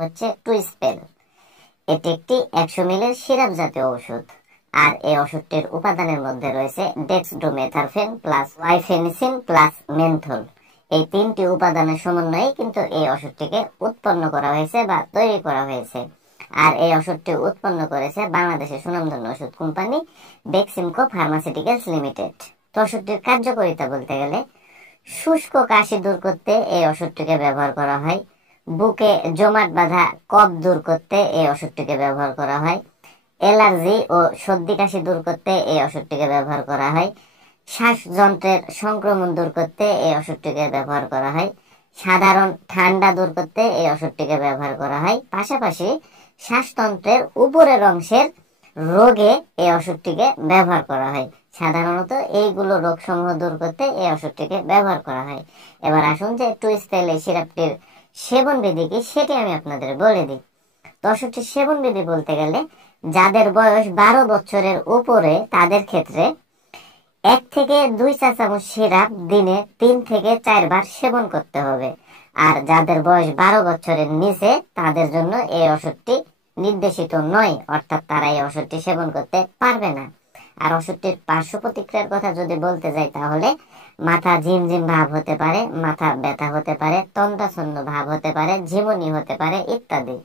হচ্ছে টুইস্পেল। এটি একটি 100 মিলির সিরাপ জাতীয় ওষুধ। আর এই ওষুধটির উপাদানের মধ্যে রয়েছে ডেক্সড্রোমেথারফেন প্লাস ওয়াইফেনিসিন প্লাস মেন্থল। এই 3টি উপাদানের সমন্বয়ে কিন্তু এই ওষুধটিকে উৎপন্ন করা হয়েছে বা তৈরি করা হয়েছে। আর এই ওষুধটি উৎপন্ন করেছে বাংলাদেশের সুনামধন্য ওষুধ কোম্পানি বেক্সিমকো ফার্মাসিউটিক্যালস লিমিটেড। তো ওষুধটির কার্যকারিতা বলতে গেলে শুষ্ক কাশি দূর করতে এই ওষুধটিকে ব্যবহার করা হয়। বুকে জমাট বাঁধা কফ দূর করতে এই ওষুধটিকে ব্যবহার করা হয়। অ্যালার্জি ও সর্দি কাশি দূর করতে এই ওষুধটিকে ব্যবহার করা হয়। শ্বাসযন্ত্রের সংক্রমণ দূর করতে এই ওষুধটিকে ব্যবহার করা হয়। সাধারণ ঠান্ডা দূর করতে এই ওষুধটিকে ব্যবহার করা হয়। পাশাপাশি শ্বাসতন্ত্রের উপরের অংশের রোগে এই ওষুধটিকে ব্যবহার করা হয়। সাধারণত এইগুলো রোগ সমূহ দূর করতে এই ওষুধটিকে ব্যবহার করা হয়। এবার আসুন যে টুইস্পেল এই সিরাপটির সেবন বিধি কি সেটি আমি আপনাদের বলে দিই। তো ওষুধটির সেবন বিধি বলতে গেলে যাদের বয়স 12 বছরের উপরে তাদের ক্ষেত্রে 1 থেকে 2 চা চামচ সিরাপ দিনে 3 থেকে 4 বার সেবন করতে হবে। আর যাদের বয়স 12 বছরের নিচে তাদের জন্য এই ওষুধটি নির্দেশিত নয়, অর্থাৎ তারা এই ওষুধটি সেবন করতে পারবে না। আর ওষুধটির পার্শ্ব প্রতিক্রিয়ার কথা যদি বলতে যাই তাহলে মাথা ঝিমঝিম ভাব হতে পারে, মাথা ব্যথা হতে পারে, তন্দ্রাচ্ছন্ন ভাব হতে পারে, ঝিমুনি হতে পারে ইত্যাদি।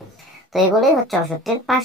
তো এগুলোই হচ্ছে ওষুধটির পার্শ্ব